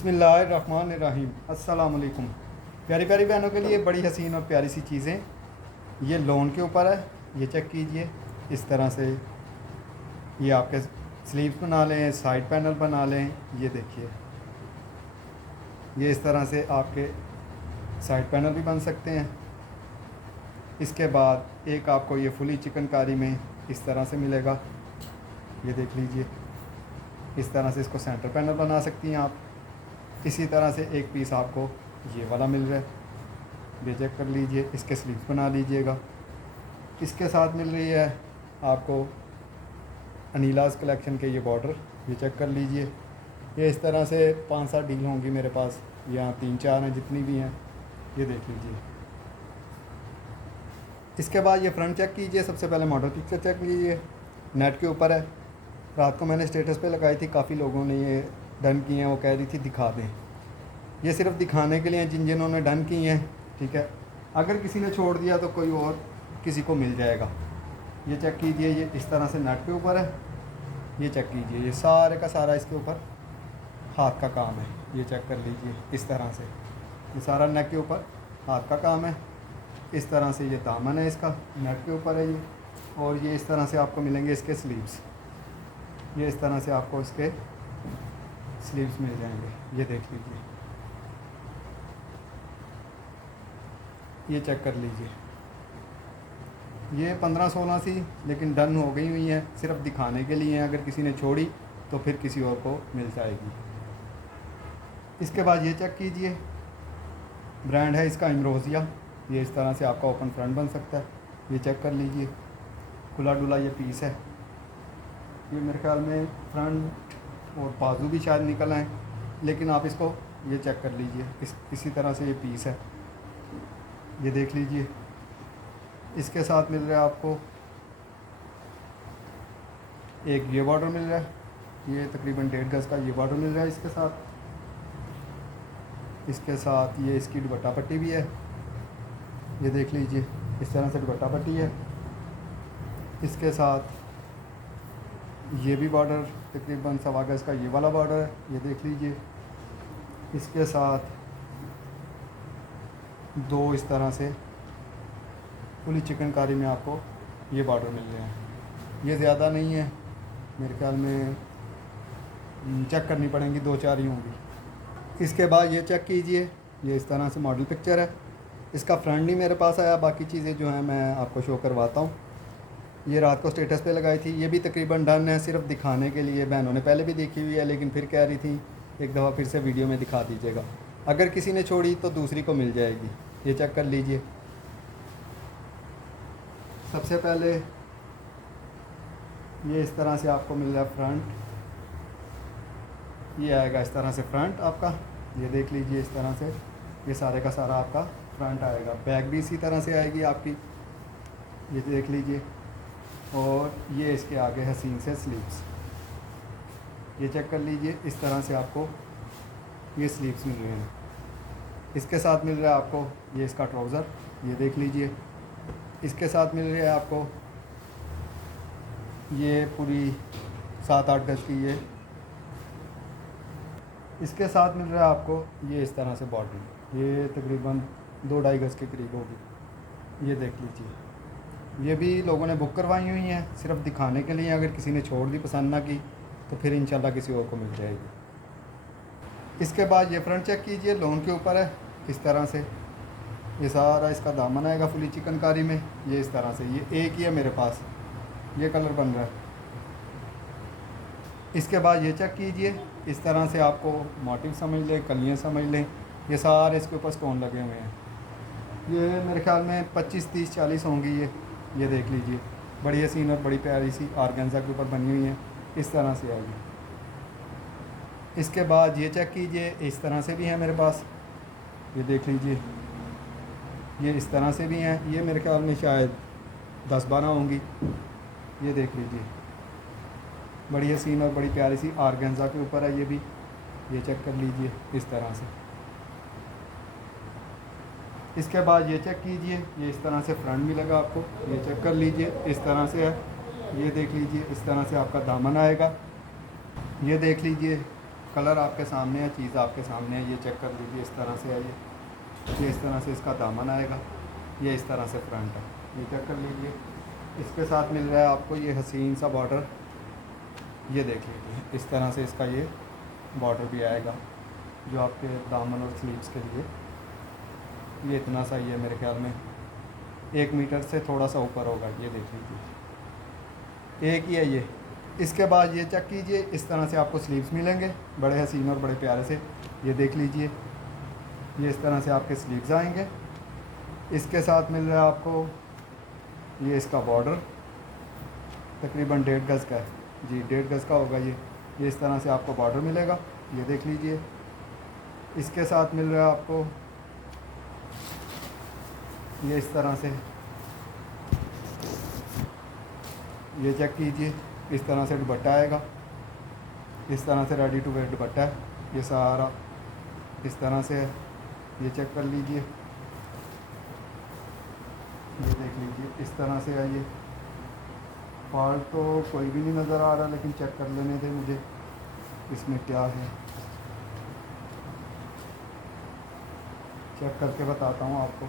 बिस्मिल्लाहिर्रहमानिर्रहीम। अस्सलाम वालेकुम। प्यारी प्यारी बहनों के लिए बड़ी हसीन और प्यारी सी चीज़ें, ये लोन के ऊपर है। ये चेक कीजिए, इस तरह से ये आपके स्लीव्स बना लें, साइड पैनल बना लें। ये देखिए, ये इस तरह से आपके साइड पैनल भी बन सकते हैं। इसके बाद एक आपको ये फुली चिकनकारी में इस तरह से मिलेगा। ये देख लीजिए, इस तरह से इसको सेंटर पैनल बना सकती हैं आप। इसी तरह से एक पीस आपको ये वाला मिल रहा है, ये चेक कर लीजिए। इसके स्लीव्स बना लीजिएगा। इसके साथ मिल रही है आपको अनीलाज कलेक्शन के ये बॉर्डर, ये चेक कर लीजिए। ये इस तरह से 5-7 डील होंगी मेरे पास, यहाँ 3-4 हैं, जितनी भी हैं ये देख लीजिए। इसके बाद ये फ्रंट चेक कीजिए। सबसे पहले मॉडल पिक्चर चेक कीजिए, नेट के ऊपर है। रात को मैंने स्टेटस पे लगाई थी, काफ़ी लोगों ने ये डन की हैं। वो कह रही थी दिखा दें, ये सिर्फ दिखाने के लिए जिन्होंने डन की हैं, ठीक है। अगर किसी ने छोड़ दिया तो कोई और किसी को मिल जाएगा। ये चेक कीजिए, ये इस तरह से नेट के ऊपर है। ये चेक कीजिए, ये सारे का सारा इसके ऊपर हाथ का काम है। ये चेक कर लीजिए, इस तरह से ये सारा नेक के ऊपर हाथ का काम है। इस तरह से ये दामन है, इसका नेट के ऊपर है ये। और ये इस तरह से आपको मिलेंगे इसके स्लीव्स। ये इस तरह से आपको इसके स्लीव्स मिल जाएंगे। ये देख लीजिए, ये चेक कर लीजिए। ये 15-16 सी लेकिन डन हो गई हुई हैं, सिर्फ दिखाने के लिए हैं। अगर किसी ने छोड़ी तो फिर किसी और को मिल जाएगी। इसके बाद ये चेक कीजिए, ब्रांड है इसका इमरोज़िया। ये इस तरह से आपका ओपन फ्रंट बन सकता है। ये चेक कर लीजिए, खुला डुला ये पीस है। ये मेरे ख्याल में फ्रंट और बाजू भी शायद निकल आए, लेकिन आप इसको ये चेक कर लीजिए। इसी तरह से ये पीस है, ये देख लीजिए। इसके साथ मिल रहा है आपको एक ये बॉर्डर मिल रहा है, ये तकरीबन 1.5 गज़ का ये बॉर्डर मिल रहा है इसके साथ। इसके साथ ये इसकी दुपट्टा पट्टी भी है, ये देख लीजिए। इस तरह से दुपट्टा पट्टी है। इसके साथ ये भी बॉर्डर तकरीबन 1.25 गज़ का ये वाला बॉर्डर है, ये देख लीजिए। इसके साथ दो इस तरह से फुली चिकनकारी में आपको ये बॉर्डर मिल रहे हैं। ये ज़्यादा नहीं है, मेरे ख्याल में चेक करनी पड़ेंगी, 2-4 ही होंगी। इसके बाद ये चेक कीजिए, ये इस तरह से मॉडल पिक्चर है। इसका फ्रंट नहीं मेरे पास आया, बाकी चीज़ें जो हैं मैं आपको शो करवाता हूँ। ये रात को स्टेटस पे लगाई थी, ये भी तकरीबन डन है, सिर्फ दिखाने के लिए। बहनों ने पहले भी देखी हुई है, लेकिन फिर कह रही थी एक दफ़ा फिर से वीडियो में दिखा दीजिएगा। अगर किसी ने छोड़ी तो दूसरी को मिल जाएगी। ये चेक कर लीजिए। सबसे पहले ये इस तरह से आपको मिल रहा है फ्रंट, ये आएगा इस तरह से फ्रंट आपका। ये देख लीजिए, इस तरह से ये सारे का सारा आपका फ्रंट आएगा। बैक भी इसी तरह से आएगी आपकी, ये देख लीजिए। और ये इसके आगे हसीन से स्लीव्स, ये चेक कर लीजिए। इस तरह से आपको ये स्लीव्स मिल रहे हैं। इसके साथ मिल रहा है आपको ये इसका ट्राउज़र, ये देख लीजिए। इसके साथ मिल रहा है आपको ये पूरी 7-8 गज़ की ये। इसके साथ मिल रहा है आपको ये इस तरह से बॉर्डर, ये तकरीबन 2-2.5 गज़ के करीब होगी। ये देख लीजिए। ये भी लोगों ने बुक करवाई हुई हैं, सिर्फ दिखाने के लिए। अगर किसी ने छोड़ दी, पसंद ना की, तो फिर इंशाल्लाह किसी और को मिल जाएगी। इसके बाद ये फ्रंट चेक कीजिए, लोन के ऊपर है इस तरह से। ये सारा इसका दामन आएगा फुली चिकनकारी में। ये इस तरह से, ये एक ही है मेरे पास, ये कलर बन रहा है। इसके बाद ये चेक कीजिए, इस तरह से आपको मोटिव समझ लें, कलियाँ समझ लें, ये सारे इसके ऊपर स्टोन लगे हुए हैं। ये मेरे ख्याल में 25, 30, 40 होंगी ये देख लीजिए। बड़ी हसीन और बड़ी प्यारी सी ऑर्गेन्जा के ऊपर बनी हुई है, इस तरह से आएगी। इसके बाद ये चेक कीजिए, इस तरह से भी है मेरे पास, ये देख लीजिए। ये इस तरह से भी हैं, ये मेरे ख्याल में शायद 10-12 होंगी, ये देख लीजिए। बड़ी हसीन और बड़ी प्यारी सी ऑर्गेन्जा के ऊपर है ये भी, ये चेक कर लीजिए इस तरह से। इसके बाद ये चेक कीजिए, ये इस तरह से फ्रंट भी लगा आपको, ये चेक कर लीजिए। इस तरह से है, ये देख लीजिए। इस तरह से आपका दामन आएगा, ये देख लीजिए। कलर आपके सामने है, चीज़ आपके सामने है। ये चेक कर लीजिए, इस तरह से है ये इस तरह से इसका दामन आएगा, ये इस तरह से फ्रंट है, ये चेक कर लीजिए। इसके साथ मिल रहा है आपको ये हसीन सा बॉर्डर, ये देख लीजिए, इस तरह से इसका ये बॉर्डर भी आएगा जो आपके दामन और स्लीव्स के लिए। ये इतना सा ही है, मेरे ख्याल में 1 मीटर से थोड़ा सा ऊपर होगा, ये देख लीजिए, एक ही है ये। इसके बाद ये चेक कीजिए, इस तरह से आपको स्लीव्स मिलेंगे बड़े हसीन और बड़े प्यारे से, ये देख लीजिए, ये इस तरह से आपके स्लीव्स आएंगे। इसके साथ मिल रहा है आपको ये इसका बॉर्डर, तकरीबन 1.5 गज़ का है जी, 1.5 गज़ का होगा ये इस तरह से आपको बॉर्डर मिलेगा, ये देख लीजिए। इसके साथ मिल रहा है आपको ये इस तरह से, ये चेक कीजिए, इस तरह से दुपट्टा आएगा, इस तरह से रेडी टू वेयर दुपट्टा है, ये सारा इस तरह से है, ये चेक कर लीजिए, ये देख लीजिए, इस तरह से है ये। फॉल्ट तो कोई भी नहीं नज़र आ रहा, लेकिन चेक कर लेने दे मुझे इसमें क्या है, चेक करके बताता हूँ आपको।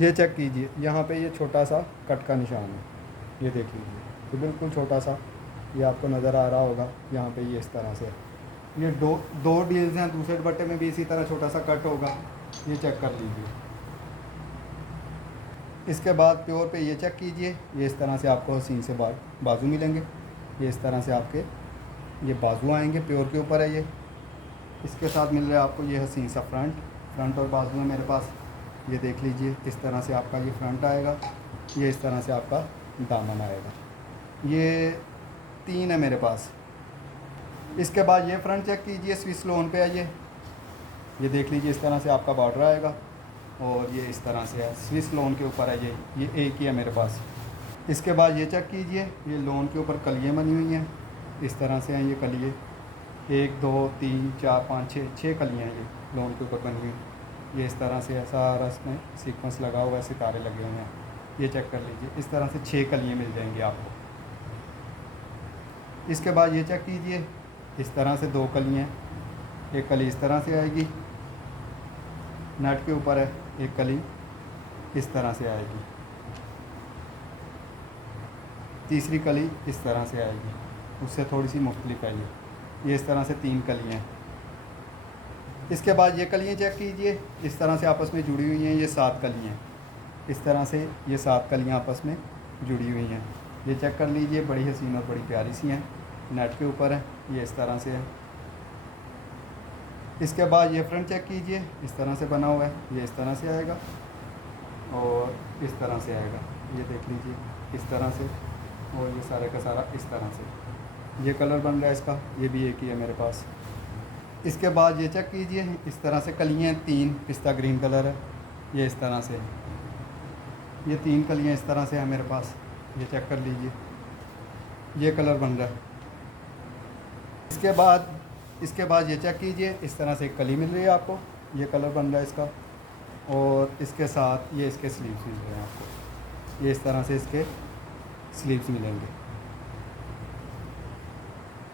ये चेक कीजिए, यहाँ पे ये छोटा सा कट का निशान है, ये देख लीजिए, तो बिल्कुल छोटा सा ये आपको नज़र आ रहा होगा, यहाँ पे ये इस तरह से ये दो डील्स हैं, दूसरे दुपट्टे में भी इसी तरह छोटा सा कट होगा, ये चेक कर लीजिए। इसके बाद प्योर पे ये चेक कीजिए, ये इस तरह से आपको हसीन से बाजू मिलेंगे, ये इस तरह से आपके ये बाजू आएंगे, प्योर के ऊपर है ये। इसके साथ मिल रहा है आपको ये हसीन सा फ्रंट और बाजू है मेरे पास, ये देख लीजिए, इस तरह से आपका ये फ्रंट आएगा, ये इस तरह से आपका दामन आएगा, ये 3 है मेरे पास। इसके बाद ये फ्रंट चेक कीजिए, स्विस लोन पे है ये देख लीजिए, इस तरह से आपका बॉर्डर आएगा और ये इस तरह से है, स्विस लोन के ऊपर है ये एक ही है मेरे पास। इसके बाद ये चेक कीजिए, ये लोन के ऊपर कलियाँ बनी हुई हैं, इस तरह से हैं ये कलिए, 1 2 3 4 5 6 कलियाँ हैं ये लोन के ऊपर बनी हुई, ये इस तरह से है, सारा इसमें सीक्वेंस लगा हुआ है, सितारे लगे हुए हैं, ये चेक कर लीजिए, इस तरह से 6 कलियाँ मिल जाएंगी आपको। इसके बाद ये चेक कीजिए, इस तरह से 2 कलियाँ, एक कली इस तरह से आएगी, नेट के ऊपर है, एक कली इस तरह से आएगी, तीसरी कली इस तरह से आएगी, उससे थोड़ी सी मुख्तलिफ है ये इस तरह से 3 कलियाँ। इसके बाद ये कलियाँ चेक कीजिए, इस तरह से आपस में जुड़ी हुई हैं, ये 7 कलियाँ, इस तरह से ये 7 कलियाँ आपस में जुड़ी हुई हैं, ये चेक कर लीजिए, बड़ी हसीन और बड़ी प्यारी सी हैं, नेट के ऊपर है, ये इस तरह से है। इसके बाद ये फ्रंट चेक कीजिए, इस तरह से बना हुआ है, ये इस तरह से आएगा और इस तरह से आएगा, ये देख लीजिए, इस तरह से, और ये सारा का सारा इस तरह से ये कलर बन रहा है इसका, ये भी एक ही है मेरे पास। इसके बाद ये चेक कीजिए, इस तरह से कलियाँ 3, पिस्ता ग्रीन कलर है, ये इस तरह से, ये 3 कलियाँ इस तरह से है मेरे पास, ये चेक कर लीजिए, ये कलर बन रहा है। इसके बाद ये चेक कीजिए, इस तरह से एक कली मिल रही है आपको, ये कलर बन रहा है इसका, और इसके साथ ये इसके स्लीव्स मिल रहे हैं आपको, ये इस तरह से इसके स्लीव्स मिलेंगे।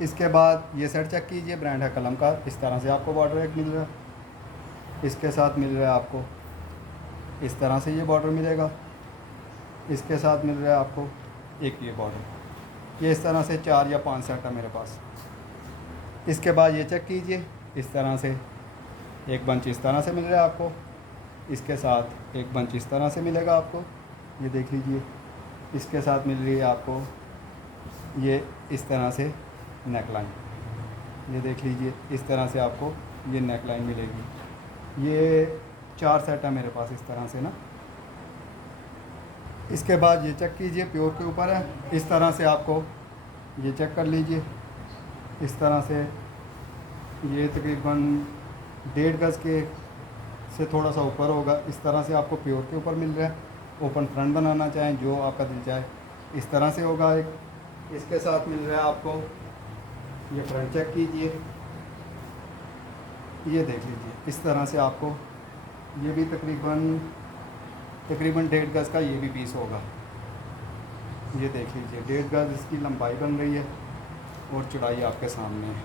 इसके बाद ये सेट चेक कीजिए, ब्रांड है कलम का, इस तरह से आपको बॉर्डर एक मिल रहा है, इसके साथ मिल रहा है आपको इस तरह से ये बॉर्डर मिलेगा, इसके साथ मिल रहा है आपको एक ये बॉर्डर, ये इस तरह से 4 या 5 सेट है मेरे पास। इसके बाद ये चेक कीजिए, इस तरह से एक बंच इस तरह से मिल रहा है आपको, इसके साथ एक बंच इस तरह से मिलेगा आपको, ये देख लीजिए, इसके साथ मिल रही है आपको ये इस तरह से नेक लाइन, ये देख लीजिए, इस तरह से आपको ये नेक लाइन मिलेगी। ये 4 सेट है मेरे पास इस तरह से ना। इसके बाद ये चेक कीजिए, प्योर के ऊपर है, इस तरह से आपको ये चेक कर लीजिए, इस तरह से ये तकरीबन 1.5 गज़ के से थोड़ा सा ऊपर होगा, इस तरह से आपको प्योर के ऊपर मिल रहा है। ओपन फ्रंट बनाना चाहें, जो आपका दिल चाहे, इस तरह से होगा एक। इसके साथ मिल रहा है आपको ये फ्रंट चेक कीजिए, ये देख लीजिए, इस तरह से आपको ये भी तकरीबन 1.5 गज़ का ये भी पीस होगा, ये देख लीजिए, 1.5 गज़ इसकी लंबाई बन रही है, और चौड़ाई आपके सामने है।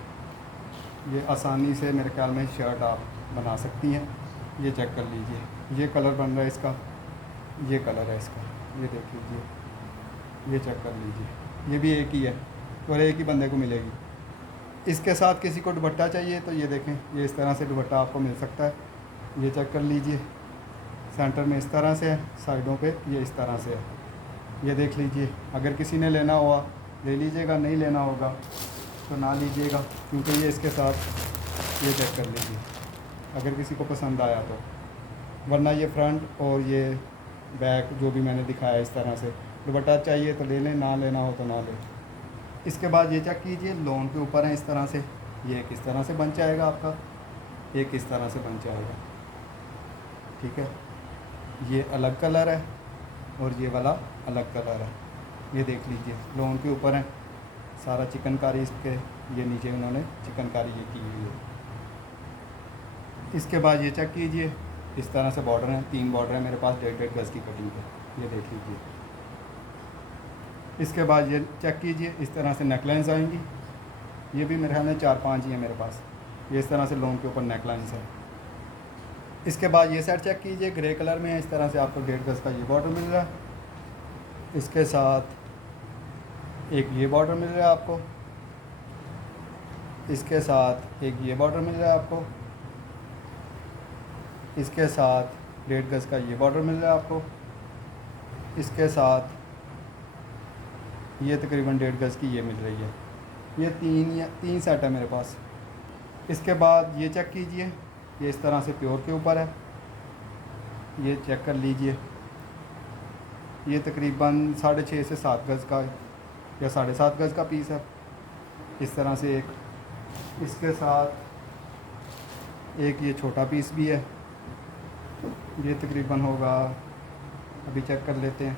ये आसानी से मेरे ख्याल में शर्ट आप बना सकती हैं। ये चेक कर लीजिए, ये कलर बन रहा है इसका, ये कलर है इसका, ये देख लीजिए, ये चेक कर लीजिए, ये भी एक ही है और एक ही बंदे को मिलेगी। इसके साथ किसी को दुपट्टा चाहिए तो ये देखें, ये इस तरह से दुपट्टा आपको मिल सकता है। ये चेक कर लीजिए, सेंटर में इस तरह से है, साइडों पे ये इस तरह से है। ये देख लीजिए, अगर किसी ने लेना हुआ ले लीजिएगा, नहीं लेना होगा तो ना लीजिएगा, क्योंकि ये इसके साथ ये चेक कर लीजिए अगर किसी को पसंद आया तो। वरना ये फ्रंट और ये बैक जो भी मैंने दिखाया इस तरह से, दुपट्टा चाहिए तो ले लें, ना लेना हो तो ना लें। इसके बाद ये चेक कीजिए, लोन के ऊपर है इस तरह से, ये किस तरह से बन जाएगा आपका, ये किस तरह से बन जाएगा, ठीक है। ये अलग कलर है और ये वाला अलग कलर है। ये देख लीजिए, लोन के ऊपर है सारा चिकनकारी, इसके ये नीचे उन्होंने चिकनकारी ये की हुई है। इसके बाद ये चेक कीजिए, इस तरह से बॉर्डर है, 3 बॉर्डर है मेरे पास 1.5 गज़ की कटिंग पे, ये देख लीजिए। इसके बाद ये चेक कीजिए, इस तरह से नेकलाइंस आएंगी, ये भी मेरे ख्याल में 4-5 ही है मेरे पास। ये इस तरह से लोन के ऊपर नेकलाइंस है। इसके बाद ये सेट चेक कीजिए, ग्रे कलर में है, इस तरह से आपको 1.5 गज़ का ये बॉर्डर मिल रहा है। इसके साथ एक ये बॉर्डर मिल रहा है आपको, इसके साथ एक ये बॉर्डर मिल रहा है आपको, इसके साथ 1.5 गज़ का ये बॉर्डर मिल रहा है आपको, इसके साथ ये तकरीबन 1.5 गज़ की ये मिल रही है। ये 3 सेट है मेरे पास। इसके बाद ये चेक कीजिए, ये इस तरह से प्योर के ऊपर है, ये चेक कर लीजिए, ये तकरीबन 6.5 से 7 गज़ का या 7.5 गज़ का पीस है। इस तरह से एक, इसके साथ एक ये छोटा पीस भी है, ये तकरीबन होगा, अभी चेक कर लेते हैं,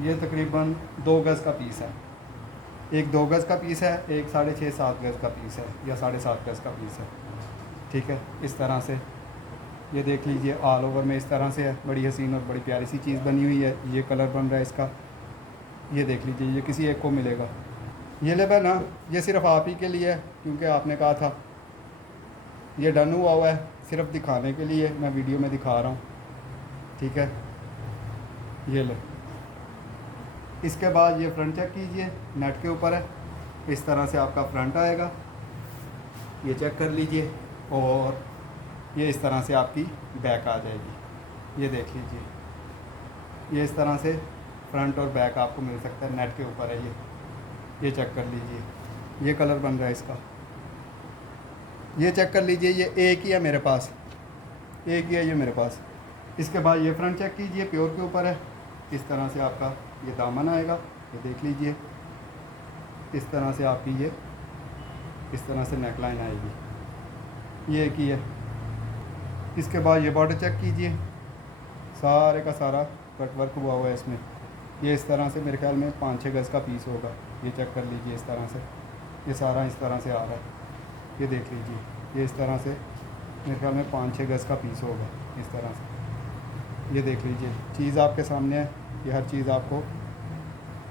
ये तकरीबन 2 गज़ का पीस है। एक 2 गज़ का पीस है, एक 6.5-7 गज़ का पीस है या 7.5 गज़ का पीस है, ठीक है। इस तरह से ये देख लीजिए, ऑल ओवर में इस तरह से है, बड़ी हसीन और बड़ी प्यारी सी चीज़ बनी हुई है। ये कलर बन रहा है इसका, ये देख लीजिए, ये किसी एक को मिलेगा। ये ले ना, ये सिर्फ आप ही के लिए है, क्योंकि आपने कहा था। ये डन हुआ है, सिर्फ दिखाने के लिए मैं वीडियो में दिखा रहा हूँ, ठीक है। ये ले, इसके बाद ये फ्रंट चेक कीजिए, नेट के ऊपर है, इस तरह से आपका फ्रंट आएगा, ये चेक कर लीजिए, और ये इस तरह से आपकी बैक आ जाएगी। ये देख लीजिए, ये इस तरह से फ्रंट और बैक आपको मिल सकता है, नेट के ऊपर है ये चेक कर लीजिए, ये कलर बन रहा है इसका, ये चेक कर लीजिए, ये एक ही है मेरे पास, एक ही है ये मेरे पास। इसके बाद ये फ्रंट चेक कीजिए, प्योर के ऊपर है, इस तरह से आपका ये दामन आएगा, ये देख लीजिए, इस तरह से आपकी ये इस तरह से नेकलाइन आएगी, ये एक ही है। इसके बाद ये बॉर्डर चेक कीजिए, सारे का सारा कट वर्क हुआ हुआ है इसमें, ये इस तरह से मेरे ख्याल में 5-6 गज़ का पीस होगा, ये चेक कर लीजिए, इस तरह से ये सारा इस तरह से आ रहा है, ये देख लीजिए, ये इस तरह से मेरे ख्याल में 5-6 गज़ का पीस होगा, इस तरह से। ये देख लीजिए, चीज़ आपके सामने है, ये हर चीज़ आपको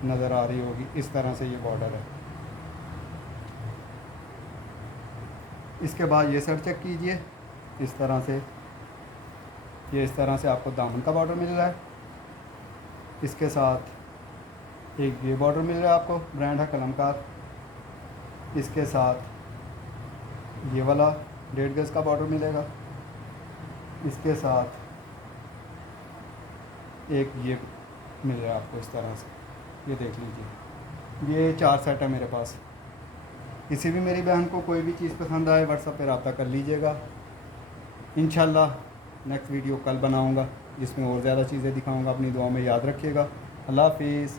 नज़र आ रही होगी, इस तरह से ये बॉर्डर है। इसके बाद ये शर्ट चेक कीजिए, इस तरह से, ये इस तरह से आपको दामन का बॉर्डर मिल रहा है, इसके साथ एक ये बॉर्डर मिल रहा है आपको, ब्रांड है कलमकार, इसके साथ ये वाला 1.5 गज़ का बॉर्डर मिलेगा, इसके साथ एक ये मिल रहा है आपको इस तरह से, ये देख लीजिए। ये 4 सेट है मेरे पास। किसी भी मेरी बहन को कोई भी चीज़ पसंद आए, व्हाट्सएप पे रब्ता कर लीजिएगा। इंशाल्लाह नेक्स्ट वीडियो कल बनाऊंगा, जिसमें और ज़्यादा चीज़ें दिखाऊंगा। अपनी दुआ में याद रखिएगा। अल्लाह हाफिज़।